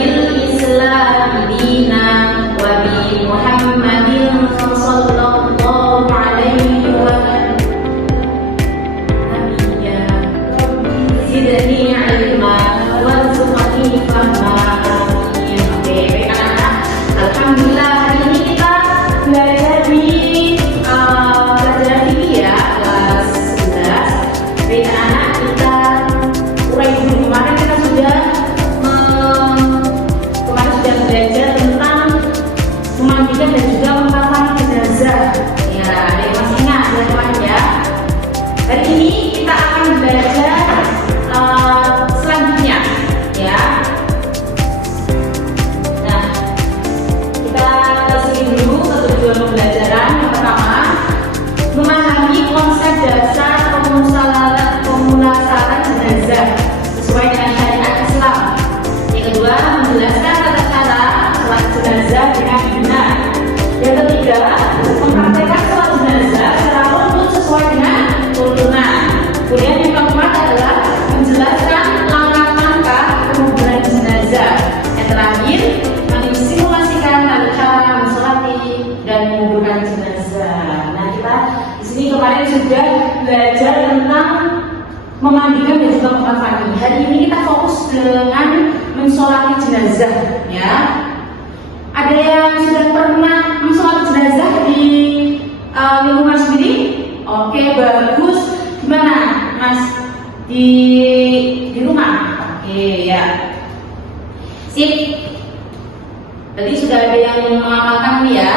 وبالإسلام دينا وبمحمد صلى الله عليه وسلم نبيا زدني علما وارزقني فهما. Alhamdulillah, hari ini kita belajar di pelajaran ini ya, kelas 11. Baik anak, kita urai dulu. Kemarin kita sudah belajar tentang memandikan dan juga mengkafani jenazah. Ya, ada yang masih ingat teman-teman ya. Hari ini kita akan belajar selanjutnya ya. Pembelajaran yang pertama, memahami konsep dasar pemulasaran jenazah sesuai dengan syariat Islam. Yang kedua, menjelaskan tata cara sholat jenazah dengan benar. Yang ketiga, mempraktekkan sholat jenazah secara runut sesuai dengan tuntunan. Kemudian yang keempat adalah menjelaskan langkah-langkah penguburan jenazah. Yang terakhir, mensimulasikan tata cara mensolati dan menguburkan jenazah. Nah, kita di sini kemarin sudah belajar tentang memandikan dan juga mengkafani. Hari ini kita fokus dengan mensolati jenazah ya. Ada yang sudah pernah mensolati jenazah di lingkungan sendiri? Oke, bagus. Gimana, Mas? Di rumah? Oke, ya. Sip. Tadi sudah ada yang mengamalkan ya.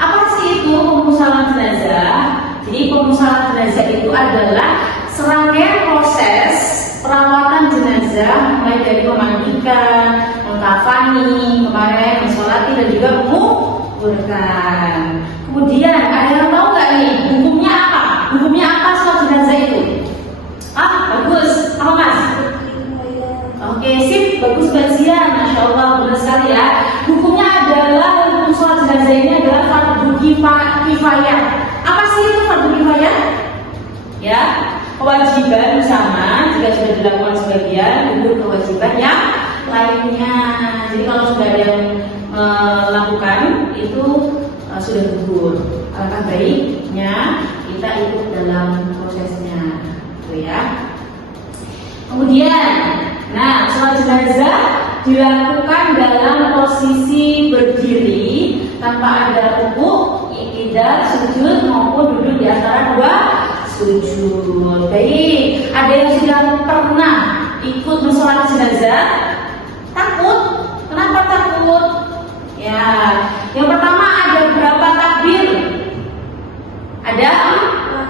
Apa sih itu pemusalan jenazah? Jadi pemusalan jenazah itu adalah serangkaian proses perawatan jenazah, mulai dari memandikan, mengkafani, kemarin mensolati dan juga menguburkan. Kemudian ada yang tahu nggak nih hukumnya apa? Hukumnya apa sholat jenazah itu? Bagus. Apa Mas? Oke, sip, bagus kajian, masya Allah, benar sekali ya. Hukumnya adalah hukum sholat jenazah ini adalah fardu kifayah. Apa sih itu fardu kifayah? Ya, kewajiban sama jika sudah dilakukan sebagian, gugur kewajiban yang lainnya. Jadi kalau sudah ada yang melakukan itu sudah gugur. Alangkah baiknya kita ikut dalam prosesnya, gitu ya. Kemudian, nah, sholat jenazah dilakukan dalam posisi berdiri tanpa ada rukuk, i'tidal, sujud maupun duduk di antara dua sujud. Baik, ada yang sudah pernah ikut mensolati jenazah? Takut? Kenapa takut? Ya, yang pertama ada berapa takbir? Ada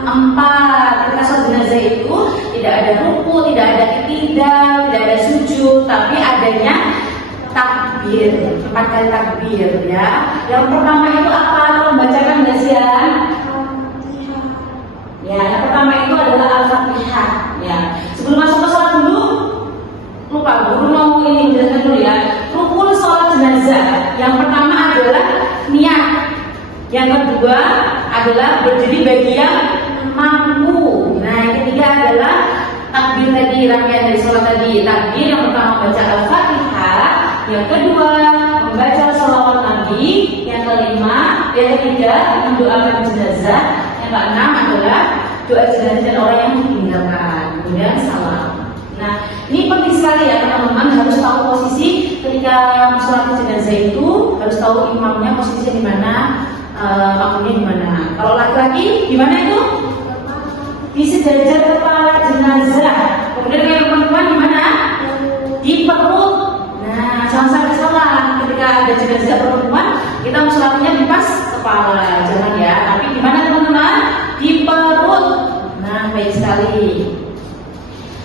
4. Ketika sholat jenazah itu tidak ada ruku, tidak ada i'tidal, tidak ada sujud, tapi adanya takbir, 4 kali takbir ya. Yang pertama itu apa? Membacakan bacaan. Ya, yang pertama itu adalah Al-Fatihah ya. Sebelum masuk ke sholat dulu, lupa guru mau ini jelaskan dulu ya. Rukun sholat jenazah yang pertama adalah niat. Yang kedua adalah berdiri bagi yang mampu. Nah, yang ketiga adalah takbir tadi, rangkaian dari sholat tadi. Takbir yang pertama membaca Al-Fatihah, yang kedua membaca sholawat Nabi, yang kelima, yang ketiga mendoakan jenazah, yang keenam adalah doa jenazah dan orang yang ditinggalkan. Kemudian salam. Nah, ini penting sekali ya teman-teman, harus tahu posisi ketika mensolati jenazah itu, harus tahu imamnya posisinya di mana, makmumnya di mana. Kalau laki-laki gimana itu? Di sejajar kepala jenazah. Kemudian yang perempuan di mana? Di perut. Nah, jangan sampai salah. Ketika ada jenazah perempuan, kita mensolatinya di pas kepala, jangan ya. Tapi di mana teman-teman? Di perut. Nah, baik sekali.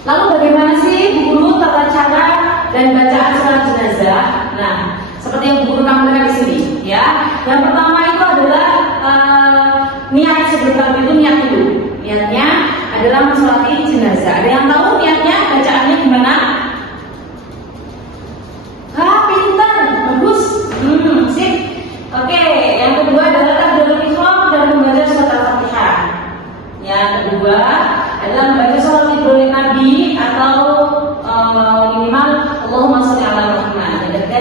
Lalu bagaimana sih guru tata cara dan bacaan sholat jenazah? Nah, seperti yang guru tampilkan di sini, ya. Yang pertama itu adalah niat. Sebelum itu niat dulu. Niatnya adalah mensolati jenazah. Ada yang tahu niatnya bacaannya gimana? Pintar, bagus. Sip. Oke, yang kedua adalah takbiratul ihram dan membaca surat Al-Fatihah. Yang kedua adalah membaca sholawat Nabi atau minimal Allahumma sholli ala Muhammad. Yang ketiga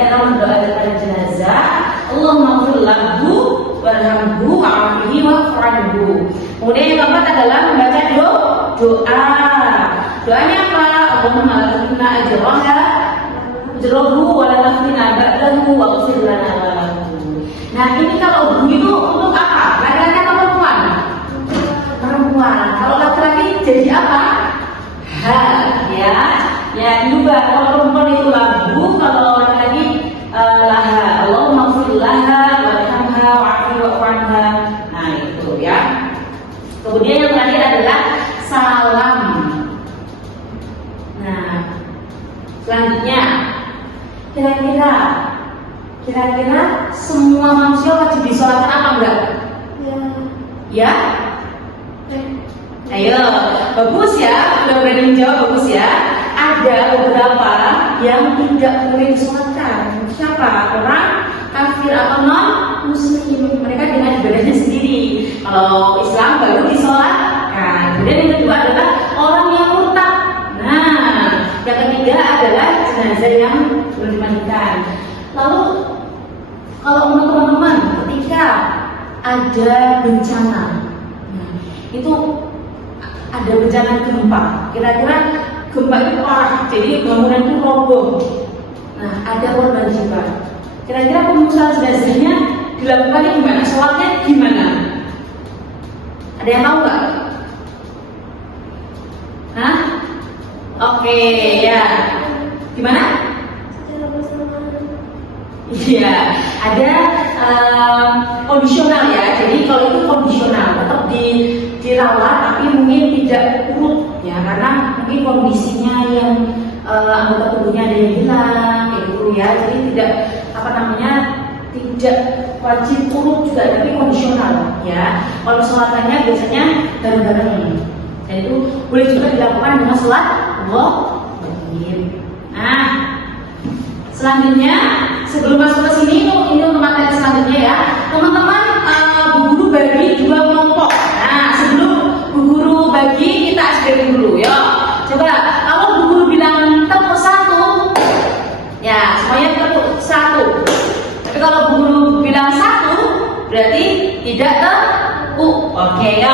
taghfirna ba'dahu waghfir lana wa lahu. Nah, ini kalau bu itu untuk apa? Laki-laki atau perempuan? Perempuan. Kalau laki-laki jadi apa? Ha, ya. Ya, juga kalau perempuan itu labu, kalau laki-laki laha. Allahumma ighfir laha warhamha wa'fu wa'anha. Nah, itu ya. Kemudian yang terakhir adalah salam. Nah, selanjutnya kira-kira semua manusia wajib disolatkan apa enggak? Ya? Ayo, bagus ya, sudah berani menjawab, bagus ya. Ada beberapa yang tidak boleh disolatkan. Siapa? Orang kafir atau non muslim. Mereka dengan ibadahnya sendiri. Kalau Islam baru disolatkan. Kemudian yang kedua adalah orang yang murtad. Nah, yang ketiga adalah jenazah yang belum dimandikan. Lalu kalau menurut teman-teman, ketika ada bencana, itu ada bencana gempa, kira-kira gempa itu parah, jadi bangunan itu roboh. Nah, ada korban jiwa. Kira-kira pemusnahan jenazahnya dilakukannya gimana? Sholatnya gimana? Ada yang tahu nggak? Hah? Oke, ya. Gimana? Iya, ada kondisional ya. Jadi kalau itu kondisional, tetap dirawat, tapi mungkin tidak urut ya, karena mungkin kondisinya yang anggota tubuhnya ada yang hilang, itu ya. Jadi tidak tidak wajib urut juga, tapi kondisional ya. Kalau sholatannya biasanya bareng-bareng, dan itu boleh juga dilakukan dengan sholat wajib. Nah, selanjutnya sebelum masuk ke sini, ini untuk materi selanjutnya ya, teman-teman. Bu guru bagi dua kelompok. Nah, sebelum bu guru bagi, kita SBM dulu ya. Coba kalau bu guru bilang tepuk satu, ya semuanya tepuk satu. Tapi kalau bu guru bilang satu, berarti tidak tepuk. Oke ya.